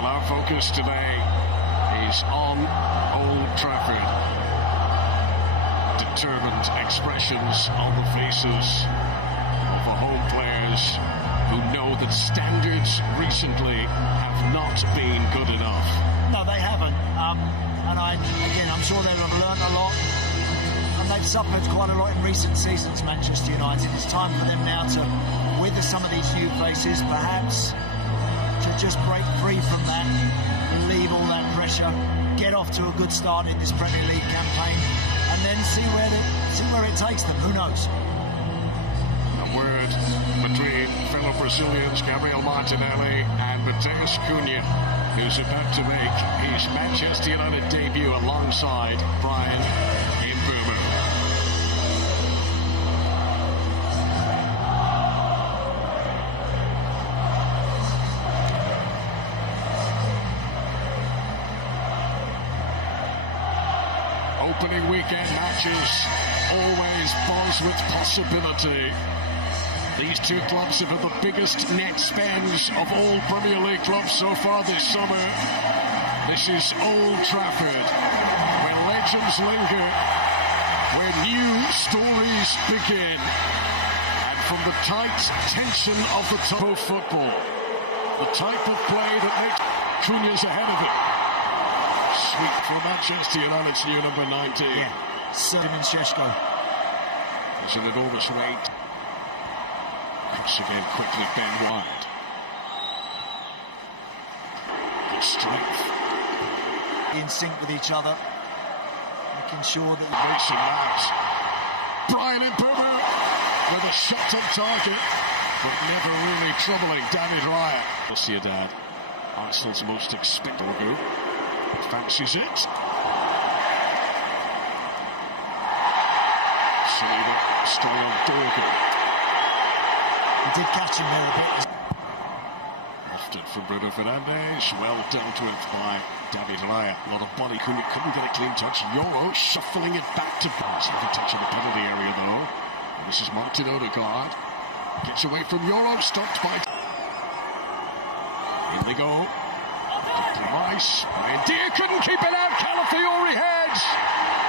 And our focus today is on Old Trafford. Determined expressions on the faces of the home players who know that standards recently have not been good enough. No, they haven't. And I'm sure they'll have learned a lot. And they've suffered quite a lot in recent seasons, Manchester United. It's time for them now to wither some of these new faces, perhaps to just break free from that, leave all that pressure, get off to a good start in this Premier League campaign, and then see where it takes them. Who knows? A word between fellow Brazilians Gabriel Martinelli and Matheus Cunha, who's about to make his Manchester United debut alongside Bryan Mbeumo. Opening weekend matches always buzz with possibility. These two clubs have had the biggest net spends of all Premier League clubs so far this summer. This is Old Trafford, where legends linger, where new stories begin. And from the tight tension of the top of football, the type of play that makes Cunha's ahead of it. Sweet for Manchester United's new number 19. Yeah, Simon Šeško. There's an enormous weight. Cross again quickly, Ben wide. Good strength. In sync with each other, making sure that Mason Mount. Bryan Mbeumo with a shot on target, but never really troubling David Raya. Sociedad, Arsenal's most expected group. Fancies it. Saliba still on Dorgan. he did catch him there a bit. Lifted from Bruno Fernandes, well dealt with by David Raya. A lot of body, couldn't get a clean touch. Yoro shuffling it back to Boss. Never touching the penalty area though. And this is Martin Odegaard. Gets away from Yoro, stopped by... In they go. Rice. Brian Deer couldn't keep it out. Calafiori heads.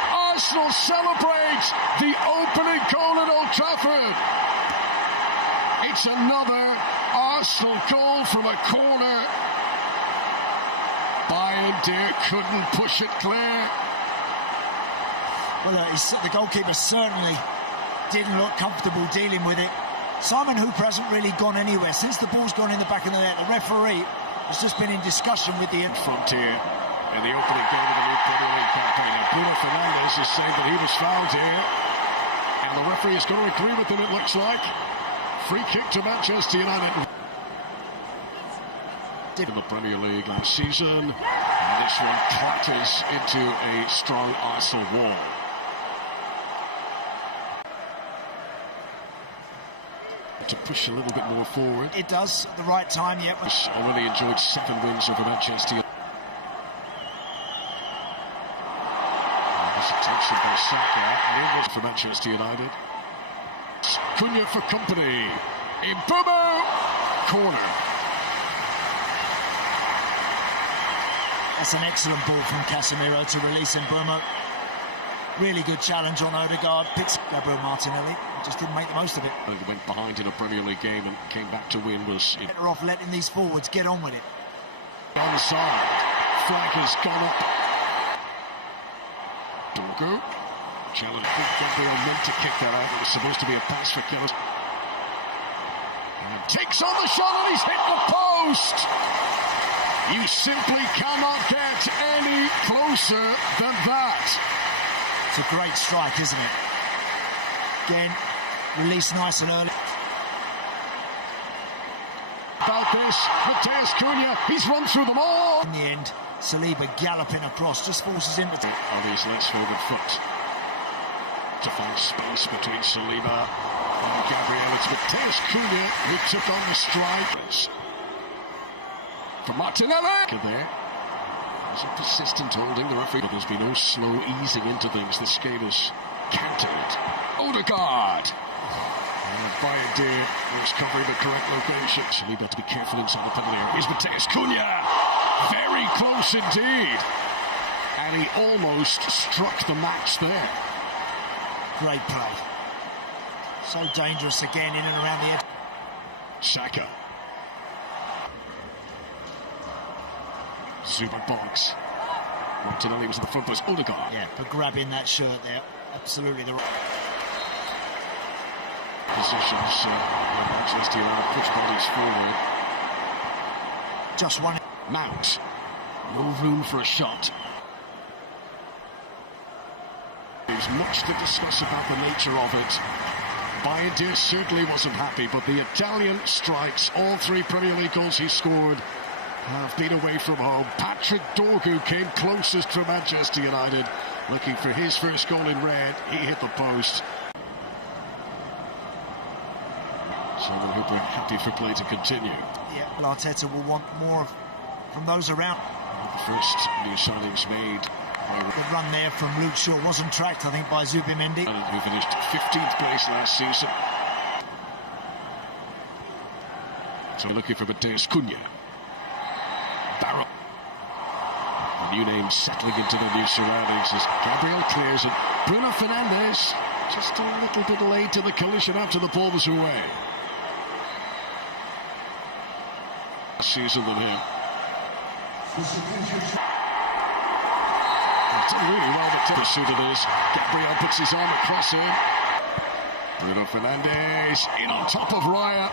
Arsenal celebrate the opening goal at Old Trafford. It's another Arsenal goal from a corner. Brian Deer couldn't push it clear. Well, the goalkeeper certainly didn't look comfortable dealing with it. Simon Hooper hasn't really gone anywhere since the ball's gone in the back of the net. The referee has just been in discussion with the frontier in the opening game of the new Premier League campaign. And Bruno Fernandes has said that he was fouled here, and the referee is going to agree with him, it looks like. Free kick to Manchester United. In the Premier League last season, and this one clatters into a strong Arsenal wall. To push a little bit more forward. It does at the right time, yeah. Already enjoyed 7 wins over Manchester United. There's attention by Saka. For Manchester United. Cunha for company. Mbeumo. Corner. That's an excellent ball from Casemiro to release Mbeumo. Really good challenge on Odegaard. Picks Gabriel Martinelli. Just didn't make the most of it. He went behind in a Premier League game and came back to win. Better off letting these forwards get on with it. Onside. Flag has gone up. Dorgo. Challenge. Gabriel meant to kick that out. It was supposed to be a pass for Kelly. And takes on the shot and he's hit the post. You simply cannot get any closer than that. It's a great strike, isn't it? Again, released nice and early. About this, Matheus Cunha, he's run through them all. In the end, Saliba galloping across, just forces him to... On his less forward foot. To find space between Saliba and Gabriel. It's Matheus Cunha who took on the strike. For Martinelli. There. He's persistent holding the referee, but there's been no slow easing into things. This game is countered. Odegaard. And Bryan Deer was covering the correct location. So we've got to be careful inside the penalty area. Here's Matheus Cunha. Very close indeed. And he almost struck the match there. Great play. So dangerous again in and around the edge. Xhaka. Zuber Boggs. Martinelli was in the front post. Odegaard. Yeah, but grabbing that shirt there, absolutely the right positions. Manchester United push bodies forward. just one. Mount. No room for a shot. There's much to discuss about the nature of it. Bayern certainly wasn't happy, but the Italian strikes, all three Premier League goals he scored, have been away from home. Patrick Dorgu came closest for Manchester United, looking for his first goal in red. He hit the post. So we'll hope we're happy for play to continue. Yeah, well, Arteta will want more from those around. The first new signings made. The run there from Luke Shaw wasn't tracked, I think, by Zubimendi. Who finished 15th place last season. So we're looking for Mateus Cunha. Barrow. A new name settling into the new surroundings as Gabriel clears it. Bruno Fernandes just a little bit late to the collision after the ball was away. Season than him. Done really well to pursuit of this. Gabriel puts his arm across him. Bruno Fernandes in on top of Raya.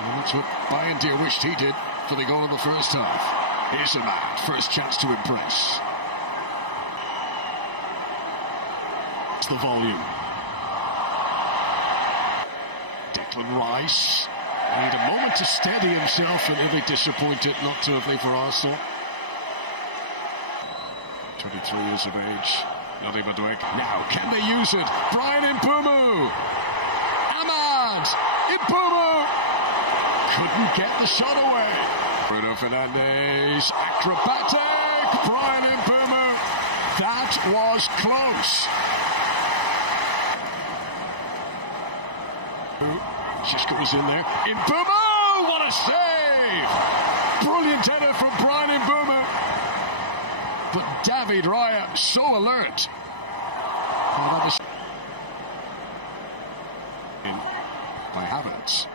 And that's what Bayern wished he did for the goal in the first half. Here's a man, first chance to impress. It's the volume. Declan Rice. Need a moment to steady himself, and he'll be disappointed not to have played for Arsenal. 23 years of age. Nothing but Dweck. Now, can they use it? Bryan Mbeumo. Ahmad. Mbeumo. Couldn't get the shot away. Bruno Fernandes. Acrobatic. Bryan Mbeumo. That was close. Shishka was in there. Mbeumo. What a save. Brilliant header from Bryan Mbeumo. But David Raya, so alert. Well, that was by Havertz.